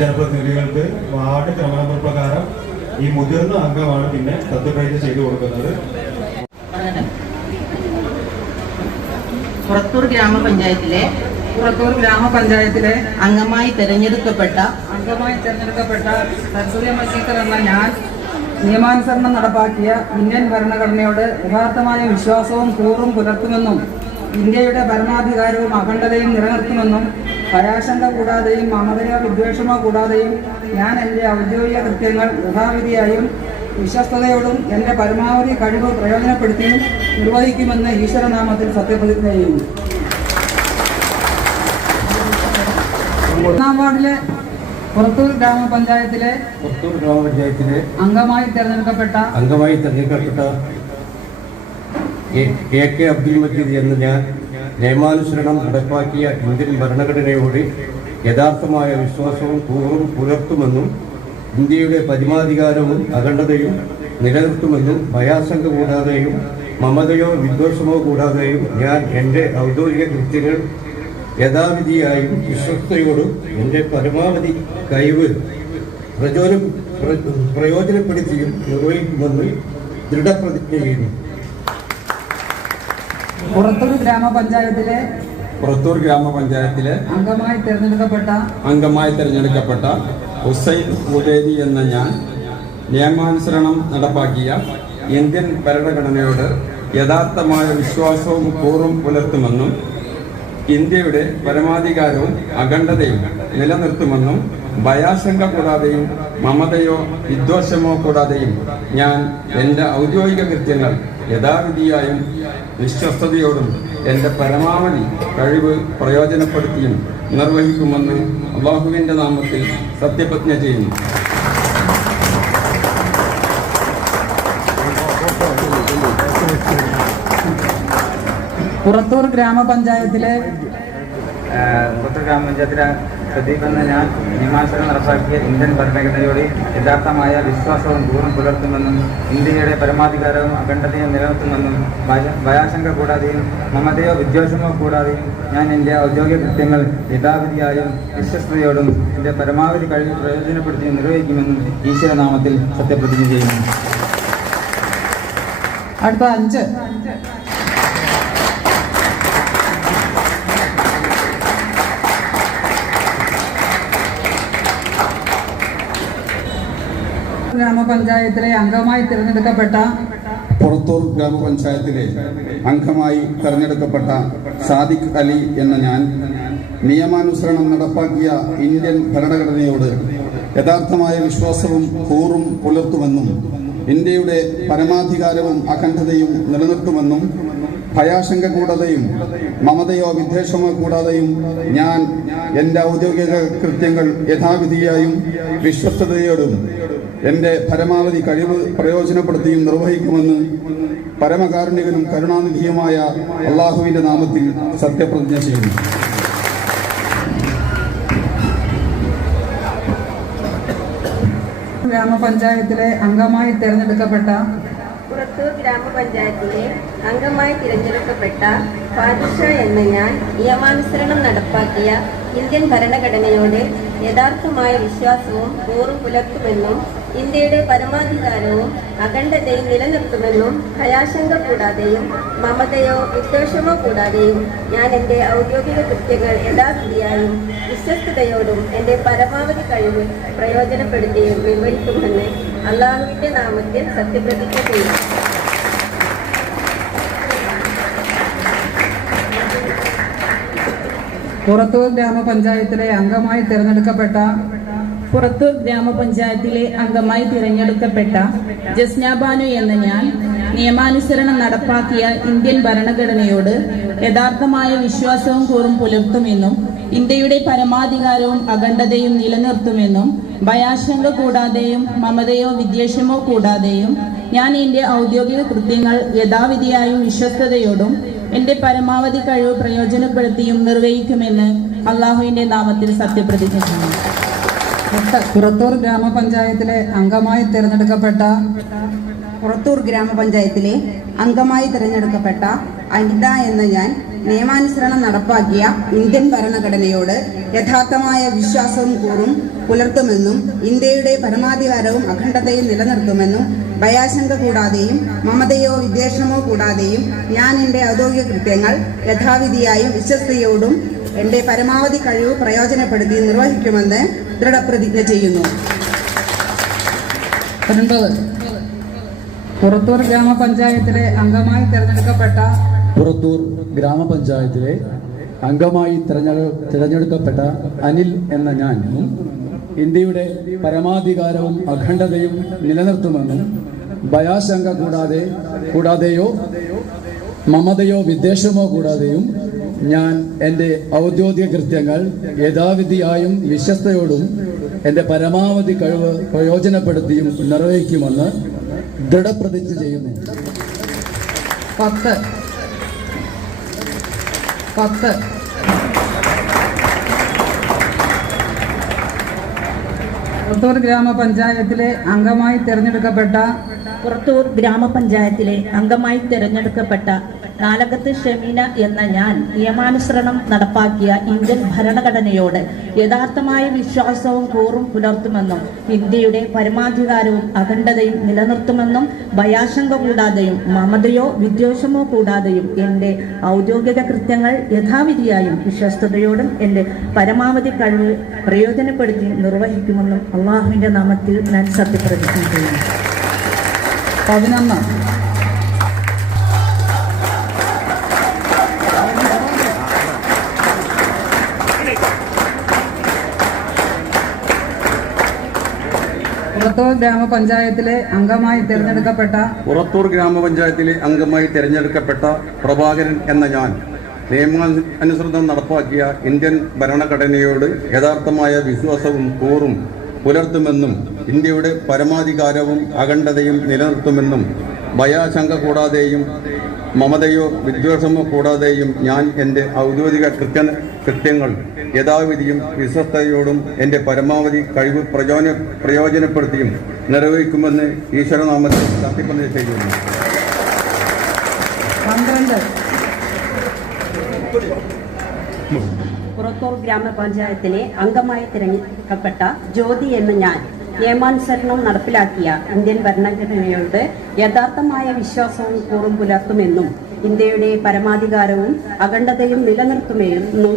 ജനപ്രതിനിധികൾക്ക് ward ക്രമനമ്പർ പ്രകാരം ഈ മുതിർന്ന അംഗമാണ് പിന്നെ സത്യപ്രതിജ്ഞ ചെയ്തു കൊടുക്കുന്നത്. പുറത്തൂർ ഗ്രാമപഞ്ചായത്തിലെ അംഗമായി തെരഞ്ഞെടുക്കപ്പെട്ട സരസ്വതിയമ്മ ടീച്ചർ എന്ന ഞാൻ നിയമാനുസരണം നടപ്പാക്കിയ ഇന്ത്യൻ ഭരണഘടനയോട് യഥാർത്ഥമായ വിശ്വാസവും കൂറും പുലർത്തുമെന്നും ഇന്ത്യയുടെ പരമാധികാരവും അഖണ്ഡതയും നിലനിർത്തുമെന്നും ഭയാശങ്ക കൂടാതെയും മമതയോ വിദ്വേഷമോ കൂടാതെയും ഞാൻ എൻ്റെ ഔദ്യോഗിക കൃത്യങ്ങൾ യഥാവിധിയായും വിശ്വസ്തയോടും എൻ്റെ പരമാവധി കഴിവ് പ്രയോജനപ്പെടുത്തിയും നിർവഹിക്കുമെന്ന് ഈശ്വരനാമത്തിൽ സത്യപ്രതിജ്ഞ ചെയ്യുന്നു. ഒന്നാം വാർഡിലെ പുറത്തൂർ ഗ്രാമപഞ്ചായത്തിലെ അംഗമായി തെരഞ്ഞെടുക്കപ്പെട്ട AK അബ്ദുൽ മജീദ് എന്ന ഞാൻ നിയമാനുസരണം നടപ്പാക്കിയ ഇന്ത്യൻ ഭരണഘടനയോട് യഥാർത്ഥമായ വിശ്വാസവും കൂറും പുലർത്തുമെന്നും ഇന്ത്യയുടെ പരമാധികാരവും അഖണ്ഡതയും നിലനിർത്തുമെന്നും ഭയാശങ്ക കൂടാതെയും മമതയോ വിദ്വേഷമോ കൂടാതെയും ഞാൻ എൻ്റെ ഔദ്യോഗിക കൃത്യങ്ങൾ യഥാവിധിയായും വിശ്വസ്തയോടും എൻ്റെ പരമാവധി കഴിവ് പ്രയോജനപ്പെടുത്തിയും നിർവഹിക്കുമെന്ന് ദൃഢപ്രതിജ്ഞ ചെയ്യുന്നു. പുറത്തൂർ ഗ്രാമപഞ്ചായത്തിലെ അംഗമായി തെരഞ്ഞെടുക്കപ്പെട്ട ഹുസൈൻ ഉബേദി എന്ന ഞാൻ നിയമാനുസരണം നടപ്പാക്കിയ ഇന്ത്യൻ ഭരണഘടനയോട് യഥാർത്ഥമായ വിശ്വാസവും കൂറും പുലർത്തുമെന്നും ഇന്ത്യയുടെ പരമാധികാരവും അഖണ്ഡതയും നിലനിർത്തുമെന്നും ഭയാശങ്ക കൂടാതെയും മമതയോ വിദ്വേഷമോ കൂടാതെയും ഞാൻ എൻ്റെ ഔദ്യോഗിക കൃത്യങ്ങൾ യഥാവിധിയായും വിശ്വസ്തയോടും എൻ്റെ പരമാവധി കഴിവ് പ്രയോജനപ്പെടുത്തിയും നിർവഹിക്കുമെന്ന് അല്ലാഹുവിൻ്റെ നാമത്തിൽ സത്യപ്രതിജ്ഞ ചെയ്യുന്നു. പുറത്തൂർ ഗ്രാമപഞ്ചായത്തിലെ പ്രദീപ് എന്ന ഞാൻ നിയമാനുസരണം നടപ്പാക്കിയ ഇന്ത്യൻ ഭരണഘടനയോട് യഥാർത്ഥമായ വിശ്വാസവും കൂറും പുലർത്തുമെന്നും ഇന്ത്യയുടെ പരമാധികാരവും അഖണ്ഡതയും നിലനിർത്തുമെന്നും ഭയാശങ്ക കൂടാതെയും മമതയോ വിദ്വേഷമോ കൂടാതെയും ഞാൻ എൻ്റെ ഔദ്യോഗിക കൃത്യങ്ങൾ യഥാവിധിയായും വിശ്വസ്തയോടും എൻ്റെ പരമാവധി കഴിവ് പ്രയോജനപ്പെടുത്തി നിർവഹിക്കുമെന്നും ഈശ്വരനാമത്തിൽ സത്യപ്രതിജ്ഞ ചെയ്യുന്നു. അടുത്ത 5 ഗ്രാമപഞ്ചായത്തിലെ അംഗമായി തിരഞ്ഞെടുക്കപ്പെട്ട പുറത്തൂർ ഗ്രാമപഞ്ചായത്തിലെ അംഗമായി തെരഞ്ഞെടുക്കപ്പെട്ട സാദിഖ് അലി എന്ന ഞാൻ നിയമാനുസരണം നടപ്പാക്കിയ ഇന്ത്യൻ ഭരണഘടനയോട് യഥാർത്ഥമായ വിശ്വാസവും കൂറും പുലർത്തുമെന്നും ഇന്ത്യയുടെ പരമാധികാരവും അഖണ്ഡതയും നിലനിർത്തുമെന്നും ഭയാശങ്ക കൂടാതെയും മമതയോ വിദ്വേഷമോ കൂടാതെയും ഞാൻ എൻ്റെ ഔദ്യോഗിക കൃത്യങ്ങൾ യഥാവിധിയായും വിശ്വസ്തയോടും എൻ്റെ പരമാവധി കഴിവ് പ്രയോജനപ്പെടുത്തിയും നിർവഹിക്കുമെന്ന് പരമകാരുണികനും കരുണാനിധിയുമായ അല്ലാഹുവിൻ്റെ നാമത്തിൽ സത്യപ്രതിജ്ഞ ചെയ്യുന്നു. ഗ്രാമപഞ്ചായത്തിലെ അംഗമായി തിരഞ്ഞെടുക്കപ്പെട്ട പുറത്തൂർ ഗ്രാമപഞ്ചായത്തിലെ അംഗമായി തിരഞ്ഞെടുക്കപ്പെട്ട ഫാദിഷ എന്ന ഞാൻ നിയമാനുസരണം നടപ്പാക്കിയ ഇന്ത്യൻ ഭരണഘടനയോട് യഥാർത്ഥമായ വിശ്വാസവും കൂറും പുലർത്തുമെന്നും ഇന്ത്യയുടെ പരമാധികാരവും അഖണ്ഡതയും നിലനിർത്തുമെന്നും ഭയാശങ്ക കൂടാതെയും മമതയോ വിദ്വേഷമോ കൂടാതെയും ഞാൻ എൻ്റെ ഔദ്യോഗിക കൃത്യങ്ങൾ യഥാവിധിയായും വിശ്വസ്തയോടും എൻ്റെ പരമാവധി കഴിവ് പ്രയോജനപ്പെടുത്തിയും നിർവഹിക്കുമെന്ന് അള്ളാഹുവിൻ്റെ നാമത്തിൽ സത്യപ്രതിജ്ഞ ചെയ്തു. പുറത്തൂർ ഗ്രാമപഞ്ചായത്തിലെ അംഗമായി തിരഞ്ഞെടുക്കപ്പെട്ട ജസ്ന ബാനു എന്ന ഞാൻ നിയമാനുസരണം നടപ്പാക്കിയ ഇന്ത്യൻ ഭരണഘടനയോട് യഥാർത്ഥമായ വിശ്വാസവും കൂറും പുലർത്തുമെന്നും ഇന്ത്യയുടെ പരമാധികാരവും അഖണ്ഡതയും നിലനിർത്തുമെന്നും ഭയാശങ്ക കൂടാതെയും മമതയോ വിദ്വേഷമോ കൂടാതെയും ഞാൻ എൻ്റെ ഔദ്യോഗിക കൃത്യങ്ങൾ യഥാവിധിയായും വിശ്വസ്തയോടും എൻ്റെ പരമാവധി കഴിവ് പ്രയോജനപ്പെടുത്തിയും നിർവഹിക്കുമെന്ന് അള്ളാഹുവിൻ്റെ നാമത്തിൽ സത്യപ്രതിജ്ഞ ചെയ്യുന്നു. പുറത്തൂർ ഗ്രാമപഞ്ചായത്തിലെ അംഗമായി തിരഞ്ഞെടുക്കപ്പെട്ട അനിത എന്ന ഞാൻ നിയമാനുസരണം നടപ്പാക്കിയ ഇന്ത്യൻ ഭരണഘടനയോട് യഥാർത്ഥമായ വിശ്വാസവും കൂറും പുലർത്തുമെന്നും ഇന്ത്യയുടെ പരമാധികാരവും അഖണ്ഡതയും നിലനിർത്തുമെന്നും ഭയാശങ്ക കൂടാതെയും മമതയോ വിദ്വേഷമോ കൂടാതെയും ഞാൻ എൻ്റെ ഔദ്യോഗിക കൃത്യങ്ങൾ യഥാവിധിയായും വിശ്വസ്തയോടും എൻ്റെ പരമാവധി കഴിവ് പ്രയോജനപ്പെടുത്തി നിർവഹിക്കുമെന്ന് ദൃഢപ്രതിജ്ഞ ചെയ്യുന്നു. പുറത്തൂർ ഗ്രാമപഞ്ചായത്തിലെ അംഗമായി തിരഞ്ഞെടുക്കപ്പെട്ട അനിൽ എന്ന ഞാൻ ഇന്ത്യയുടെ പരമാധികാരവും അഖണ്ഡതയും നിലനിർത്തുമെന്നും ഭയാശങ്ക കൂടാതെയോ മമതയോ വിദ്വേഷമോ കൂടാതെയും ഞാൻ എൻ്റെ ഔദ്യോഗിക കൃത്യങ്ങൾ യഥാവിധിയായും വിശ്വസ്തയോടും എൻ്റെ പരമാവധി കഴിവ് പ്രയോജനപ്പെടുത്തിയും നിർവഹിക്കുമെന്ന് ദൃഢപ്രതിജ്ഞ ചെയ്യുന്നു. 10 പുറത്തൂർ ഗ്രാമപഞ്ചായത്തിലെ അംഗമായി തിരഞ്ഞെടുക്കപ്പെട്ട നാലകത്ത് ഷമീന എന്ന ഞാൻ നിയമാനുസരണം നടപ്പാക്കിയ ഇന്ത്യൻ ഭരണഘടനയോട് യഥാർത്ഥമായ വിശ്വാസവും കൂറും പുലർത്തുമെന്നും ഇന്ത്യയുടെ പരമാധികാരവും അഖണ്ഡതയും നിലനിർത്തുമെന്നും ഭയാശങ്ക കൂടാതെയും മമതയോ വിദ്വേഷമോ കൂടാതെയും എൻ്റെ ഔദ്യോഗിക കൃത്യങ്ങൾ യഥാവിധിയായും വിശ്വസ്തയോടും എൻ്റെ പരമാവധി കഴിവ് പ്രയോജനപ്പെടുത്തി നിർവഹിക്കുമെന്നും അള്ളാഹുവിൻ്റെ നാമത്തിൽ ഞാൻ സത്യപ്രതിജ്ഞ ചെയ്യുന്നു. 11 പുറത്തൂർ ഗ്രാമപഞ്ചായത്തിലെ അംഗമായി തിരഞ്ഞെടുക്കപ്പെട്ട പ്രഭാകരൻ എന്ന ഞാൻ നിയമാനുസൃതം നടപ്പാക്കിയ ഇന്ത്യൻ ഭരണഘടനയോട് യഥാർത്ഥമായ വിശ്വാസവും കൂറും പുലർത്തുമെന്നും ഇന്ത്യയുടെ പരമാധികാരവും അഖണ്ഡതയും നിലനിർത്തുമെന്നും ഭയാശങ്ക കൂടാതെയും മമതയോ വിദ്വേഷമോ കൂടാതെയും ഞാൻ എൻ്റെ ഔദ്യോഗിക കൃത്യങ്ങൾ യഥാവിധിയും വിശ്വസ്തയോടും എൻ്റെ പരമാവധി കഴിവ് പ്രയോജനപ്പെടുത്തിയും നിർവഹിക്കുമെന്ന് ഈശ്വരനാമത്തിൽ സത്യപ്രതിജ്ഞ ചെയ്യുന്നു. 12 പുറത്തൂർ ഗ്രാമപഞ്ചായത്തിലെ അംഗമായി തിരഞ്ഞെടുക്കപ്പെട്ട ജ്യോതി എന്ന ഞാൻ നിയമാനുസരണം നടപ്പിലാക്കിയ ഇന്ത്യൻ ഭരണഘടനയോട് യഥാർത്ഥമായ വിശ്വാസവും കൂറും പുലർത്തുമെന്നും ഇന്ത്യയുടെ പരമാധികാരവും അഖണ്ഡതയും നിലനിർത്തുമെന്നും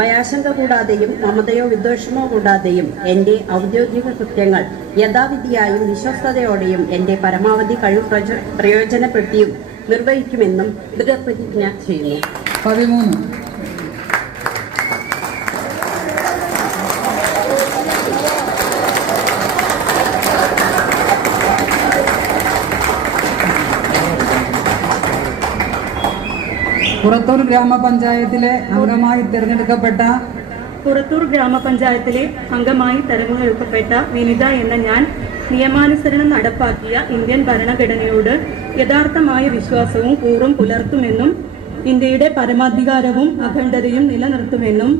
ഭയാശങ്ക കൂടാതെയും മമതയോ വിദ്വേഷമോ കൂടാതെയും എൻ്റെ ഔദ്യോഗിക കൃത്യങ്ങൾ യഥാവിധിയായും വിശ്വസ്തയോടെയും എൻ്റെ പരമാവധി കഴിവ് പ്രയോജനപ്പെടുത്തിയും നിർവഹിക്കുമെന്നും ദൃഢപ്രതിജ്ഞ ചെയ്യുന്നു. 13 പുറത്തൂർ ഗ്രാമപഞ്ചായത്തിലെ അംഗമായി തിരഞ്ഞെടുക്കപ്പെട്ട വിനിത എന്ന ഞാൻ നിയമാനുസരണം നടപ്പാക്കിയ ഇന്ത്യൻ ഭരണഘടനയോട് യഥാർത്ഥമായ വിശ്വാസവും കൂറും പുലർത്തുമെന്നും ഇന്ത്യയുടെ പരമാധികാരവും അഖണ്ഡതയും നിലനിർത്തുമെന്നും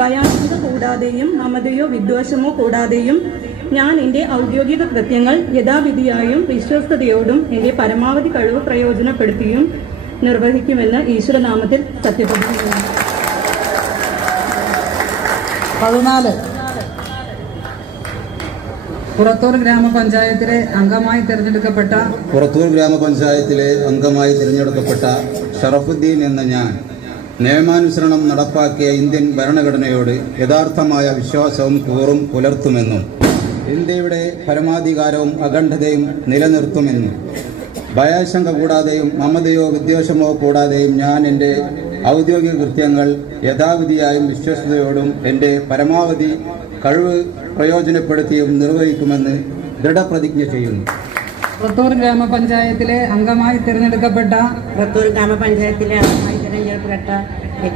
ഭയാശങ്ക കൂടാതെയും മമതയോ വിദ്വേഷമോ കൂടാതെയും ഞാൻ എൻ്റെ ഔദ്യോഗിക കൃത്യങ്ങൾ യഥാവിധിയായും വിശ്വസ്തയോടും എൻ്റെ പരമാവധി കഴിവ് പ്രയോജനപ്പെടുത്തിയും നിർവഹിക്കുമെന്ന് ഈശ്വരനാമത്തിൽ സത്യപ്രതിജ്ഞ ചെയ്യുന്നു. 14 പുറത്തൂർ ഗ്രാമപഞ്ചായത്തിലെ അംഗമായി തിരഞ്ഞെടുക്കപ്പെട്ട ഷറഫുദ്ദീൻ എന്ന ഞാൻ നിയമാനുസരണം നടപ്പാക്കിയ ഇന്ത്യൻ ഭരണഘടനയോട് യഥാർത്ഥമായ വിശ്വാസവും കൂറും പുലർത്തുമെന്നും ഇന്ത്യയുടെ പരമാധികാരവും അഖണ്ഡതയും നിലനിർത്തുമെന്നും ഭയാശങ്ക കൂടാതെയും മമതയോ വിദ്വേഷമോ കൂടാതെയും ഞാൻ എൻ്റെ ഔദ്യോഗിക കൃത്യങ്ങൾ യഥാവിധിയായും വിശ്വസ്തയോടും എൻ്റെ പരമാവധി കഴിവ് പ്രയോജനപ്പെടുത്തിയും നിർവഹിക്കുമെന്ന് ദൃഢപ്രതിജ്ഞ ചെയ്യുന്നു. പുറത്തൂർ ഗ്രാമപഞ്ചായത്തിലെ അംഗമായി തിരഞ്ഞെടുക്കപ്പെട്ട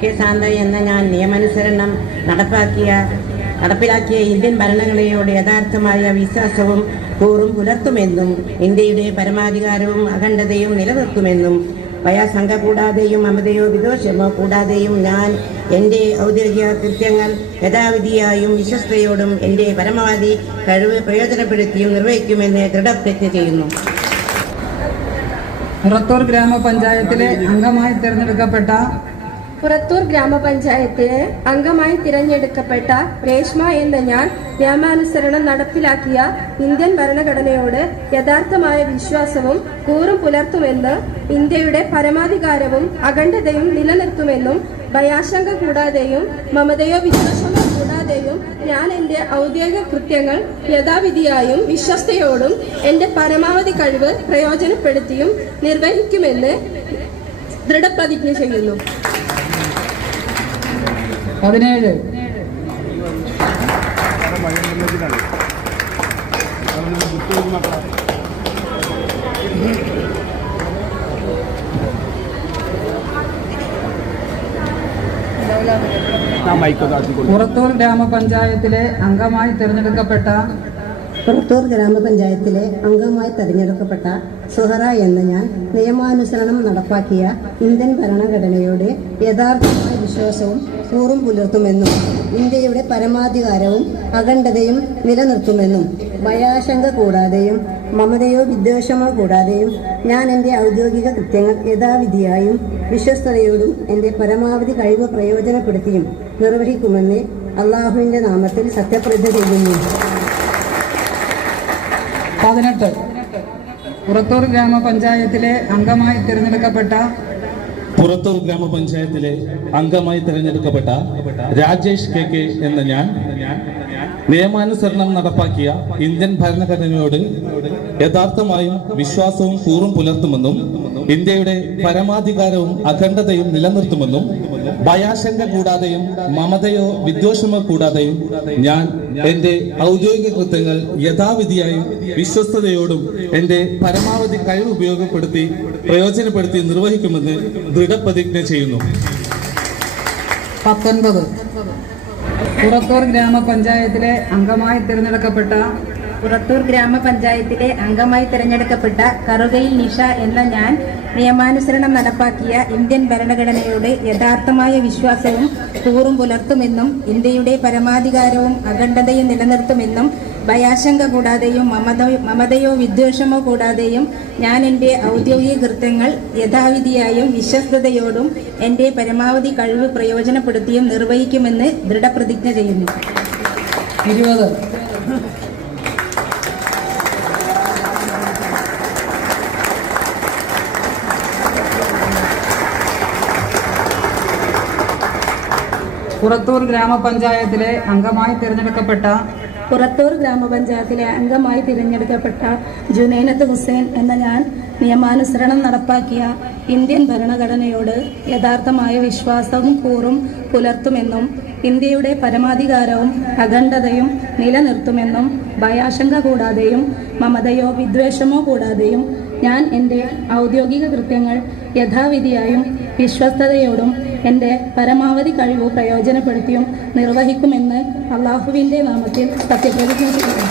കെ ശാന്ത എന്ന ഞാൻ നിയമാനുസരണം നടപ്പിലാക്കിയ ഇന്ത്യൻ ഭരണഘടനയോട് യഥാർത്ഥമായ വിശ്വാസവും കൂറും പുലർത്തുമെന്നും ഇന്ത്യയുടെ പരമാധികാരവും അഖണ്ഡതയും നിലനിർത്തുമെന്നും ഭയാശങ്ക കൂടാതെയും മമതയോ വിദ്വേഷമോ കൂടാതെയും ഞാൻ എൻ്റെ ഔദ്യോഗിക കൃത്യങ്ങൾ യഥാവിധിയായും വിശ്വസ്തയോടും എൻ്റെ പരമാവധി കഴിവ് പ്രയോജനപ്പെടുത്തിയും നിർവഹിക്കുമെന്ന് ദൃഢപ്രതിജ്ഞ ചെയ്യുന്നു. പുറത്തൂർ ഗ്രാമപഞ്ചായത്തിലെ അംഗമായി തിരഞ്ഞെടുക്കപ്പെട്ട രേഷ്മ എന്ന ഞാൻ നിയമാനുസരണം നടപ്പിലാക്കിയ ഇന്ത്യൻ ഭരണഘടനയോട് യഥാർത്ഥമായ വിശ്വാസവും കൂറും പുലർത്തുമെന്ന് ഇന്ത്യയുടെ പരമാധികാരവും അഖണ്ഡതയും നിലനിർത്തുമെന്നും ഭയാശങ്ക കൂടാതെയും മമതയോ വിശ്വാസമോ കൂടാതെയും ഞാൻ എൻ്റെ ഔദ്യോഗിക കൃത്യങ്ങൾ യഥാവിധിയായും വിശ്വസ്തയോടും എൻ്റെ പരമാവധി കഴിവ് പ്രയോജനപ്പെടുത്തിയും നിർവഹിക്കുമെന്ന് ദൃഢപ്രതിജ്ഞ ചെയ്യുന്നു. 17 പുറത്തൂർ ഗ്രാമപഞ്ചായത്തിലെ അംഗമായി തിരഞ്ഞെടുക്കപ്പെട്ട സുഹറ എന്ന ഞാൻ നിയമാനുസരണം നടപ്പാക്കിയ ഇന്ത്യൻ ഭരണഘടനയോട് യഥാർത്ഥമായ വിശ്വാസവും കൂറും പുലർത്തുമെന്നും ഇന്ത്യയുടെ പരമാധികാരവും അഖണ്ഡതയും നിലനിർത്തുമെന്നും ഭയാശങ്ക കൂടാതെയും മമതയോ വിദ്വേഷമോ കൂടാതെയും ഞാൻ എൻ്റെ ഔദ്യോഗിക കൃത്യങ്ങൾ യഥാവിധിയായും വിശ്വസ്തയോടും എൻ്റെ പരമാവധി കഴിവ് പ്രയോജനപ്പെടുത്തിയും നിർവഹിക്കുമെന്ന് അള്ളാഹുവിൻ്റെ നാമത്തിൽ സത്യപ്രതിജ്ഞ ചെയ്യുന്നു. 18 പുറത്തൂർ ഗ്രാമപഞ്ചായത്തിലെ അംഗമായി തിരഞ്ഞെടുക്കപ്പെട്ട രാജേഷ് കെ എന്ന ഞാൻ നിയമാനുസരണം നടപ്പാക്കിയ ഇന്ത്യൻ ഭരണഘടനയോട് യഥാർത്ഥമായും വിശ്വാസവും കൂറും പുലർത്തുമെന്നും ഇന്ത്യയുടെ പരമാധികാരവും അഖണ്ഡതയും നിലനിർത്തുമെന്നും ഭയാശങ്ക കൂടാതെയും മമതയോ വിദ്വേഷമോ കൂടാതെയും ഞാൻ എൻ്റെ ഔദ്യോഗിക കൃത്യങ്ങൾ യഥാവിധിയായും വിശ്വസ്തയോടും എൻ്റെ പരമാവധി കഴിവ് ഉപയോഗപ്പെടുത്തി പ്രയോജനപ്പെടുത്തി നിർവഹിക്കുമെന്ന് ദൃഢപ്രതിജ്ഞ ചെയ്യുന്നു. 19 പുറത്തൂർ ഗ്രാമപഞ്ചായത്തിലെ അംഗമായി തിരഞ്ഞെടുക്കപ്പെട്ട കറുകയിൽ നിഷ എന്ന ഞാൻ നിയമാനുസരണം നടപ്പാക്കിയ ഇന്ത്യൻ ഭരണഘടനയോട് യഥാർത്ഥമായ വിശ്വാസവും കൂറും പുലർത്തുമെന്നും ഇന്ത്യയുടെ പരമാധികാരവും അഖണ്ഡതയും നിലനിർത്തുമെന്നും ഭയാശങ്ക കൂടാതെയും മമതയോ വിദ്വേഷമോ കൂടാതെയും ഞാൻ എൻ്റെ ഔദ്യോഗിക കൃത്യങ്ങൾ യഥാവിധിയായും വിശ്വസ്തയോടും എൻ്റെ പരമാവധി കഴിവ് പ്രയോജനപ്പെടുത്തിയും നിർവഹിക്കുമെന്ന് ദൃഢപ്രതിജ്ഞ ചെയ്യുന്നു. 20 പുറത്തൂർ ഗ്രാമപഞ്ചായത്തിലെ അംഗമായി തിരഞ്ഞെടുക്കപ്പെട്ട ജുനൈനത്ത് ഹുസൈൻ എന്ന ഞാൻ നിയമാനുസരണം നടപ്പാക്കിയ ഇന്ത്യൻ ഭരണഘടനയോട് യഥാർത്ഥമായ വിശ്വാസവും കൂറും പുലർത്തുമെന്നും ഇന്ത്യയുടെ പരമാധികാരവും അഖണ്ഡതയും നിലനിർത്തുമെന്നും ഭയാശങ്ക കൂടാതെയും മമതയോ വിദ്വേഷമോ കൂടാതെയും ഞാൻ എൻ്റെ ഔദ്യോഗിക കൃത്യങ്ങൾ യഥാവിധിയായും വിശ്വസ്തയോടും എൻ്റെ പരമാവധി കഴിവ് പ്രയോജനപ്പെടുത്തിയും നിർവഹിക്കുമെന്ന് അള്ളാഹുവിൻ്റെ നാമത്തിൽ സത്യപ്രതിജ്ഞ ചെയ്യുന്നു.